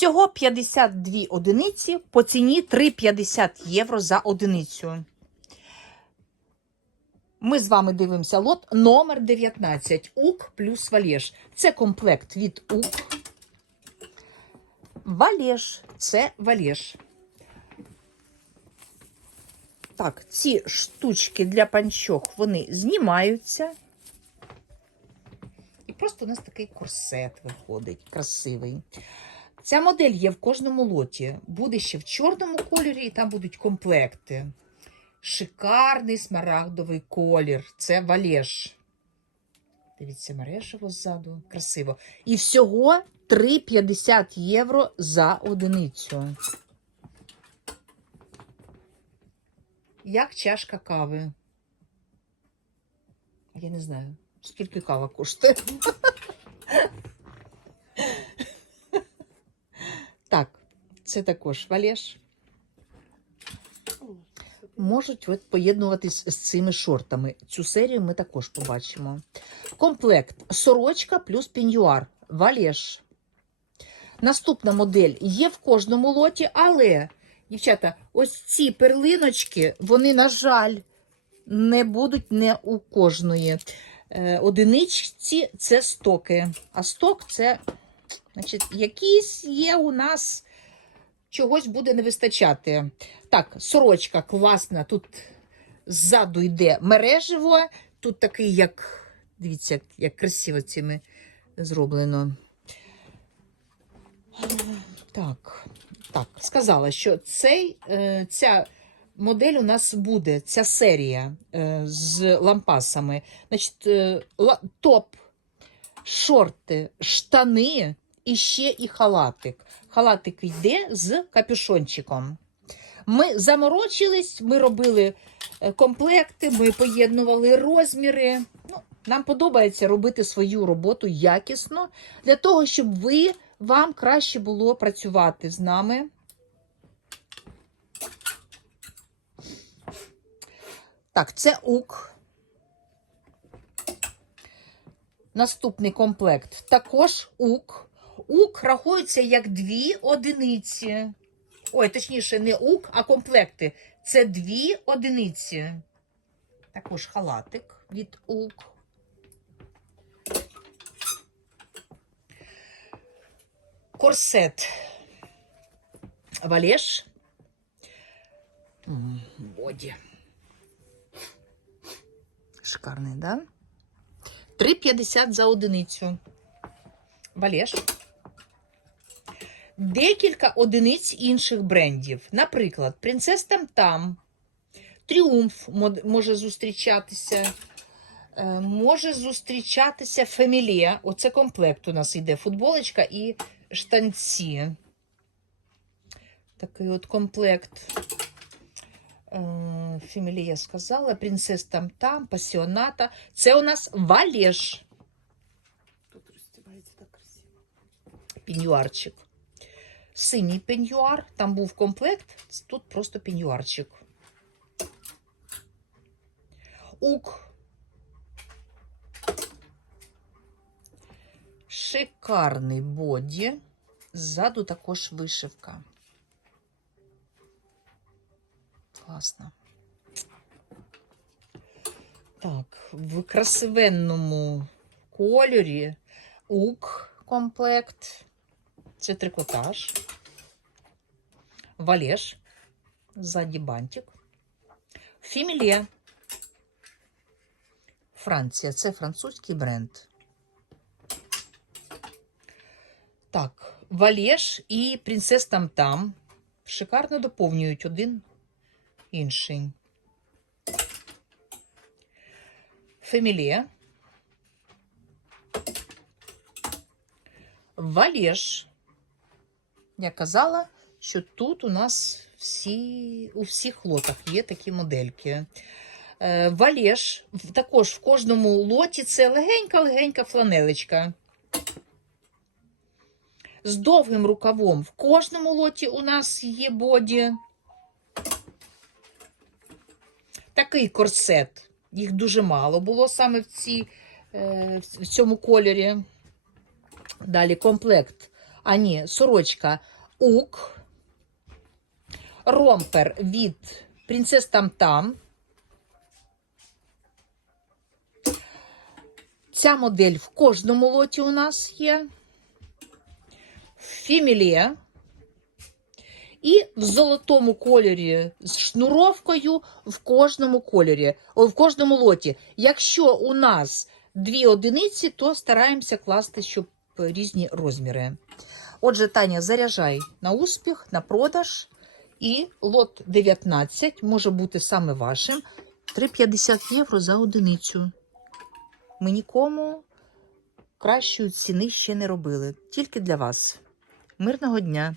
Всього 52 одиниці по ціні 3,50 євро за одиницю. Ми з вами дивимося лот номер 19. УК плюс Валєш. Це комплект від УК. Валєш. Це Валєш. Так, ці штучки для панчох, вони знімаються. І просто у нас такий корсет виходить, красивий. Ця модель є в кожному лоті. Буде ще в чорному кольорі, і там будуть комплекти. Шикарний смарагдовий колір. Це валєш. Дивіться, мережево ззаду. Красиво. І всього 3,50 євро за одиницю. Як чашка кави. Я не знаю, скільки кава коштує. Так, це також валєш. Можуть от поєднуватись з цими шортами. Цю серію ми також побачимо. Комплект сорочка плюс піньюар. Валєш. Наступна модель є в кожному лоті, але, дівчата, ось ці перлиночки, вони, на жаль, не будуть не у кожної. Е, Одиничці це стоки. А сток це, значить, якісь є у нас чогось буде не вистачати. Так, сорочка класна. Тут ззаду йде мережево. Тут такий, як, дивіться, як, як красиво цими зроблено. Так, так, сказала, що цей, е, ця модель у нас буде, ця серія е, з лампасами. Значить, е, топ, шорти, штани і ще і халатик. Халатик йде з капюшончиком. Ми заморочились, ми робили е, комплекти, ми поєднували розміри. Ну, нам подобається робити свою роботу якісно для того, щоб ви, вам краще було працювати з нами. Так, це УК. Наступний комплект також УК. УК рахується як дві одиниці. Ой, точніше, не УК, а комплекти. Це дві одиниці. Також халатик від УК. Корсет. Валеш. Боді. Шикарний, да? 3,50 за одиницю. Валеш. Декілька одиниць інших брендів. Наприклад, Принцес Там Там, Тріумф може зустрічатися. Е, Може зустрічатися Фемілія. Оце комплект у нас йде. Футболочка і штанці. Такий от комплект. Е, Фемілія сказала. Принцес Там Там, Пасіоната. Це у нас Валеш. Тут розстібається так красиво. пеньюарчик. Синій пеньюар, там був комплект, тут просто пеньюарчик. Ук. Шикарний боді. Ззаду також вишивка. Класно. Так, в красивенному кольорі ук комплект. Це трикотаж. Валеш. Ззаді бантик. Фімілє. Франція. Це французький бренд. Так, Валеш і Принцес Там-Там шикарно доповнюють один інший. Фемілє. Валеш. Я казала, що тут у нас всі, у всіх лотах є такі модельки. Е, Валеш, в- також в кожному лоті це легенька-легенька фланелечка. З довгим рукавом. В кожному лоті у нас є боді. Такий корсет. Їх дуже мало було саме в, ці, е, в цьому кольорі. Далі комплект А ні, сорочка Ук. Ромпер від Принцес Там-Там. Ця модель в кожному лоті у нас є. Фімілія. І в золотому кольорі з шнуровкою в кожному кольорі, в кожному лоті. Якщо у нас дві одиниці, то стараємося класти, щоб різні розміри. Отже, Таня, заряджай на успіх, на продаж. І лот 19 може бути саме вашим. 3,50 євро за одиницю. Ми нікому кращої ціни ще не робили. Тільки для вас. Мирного дня!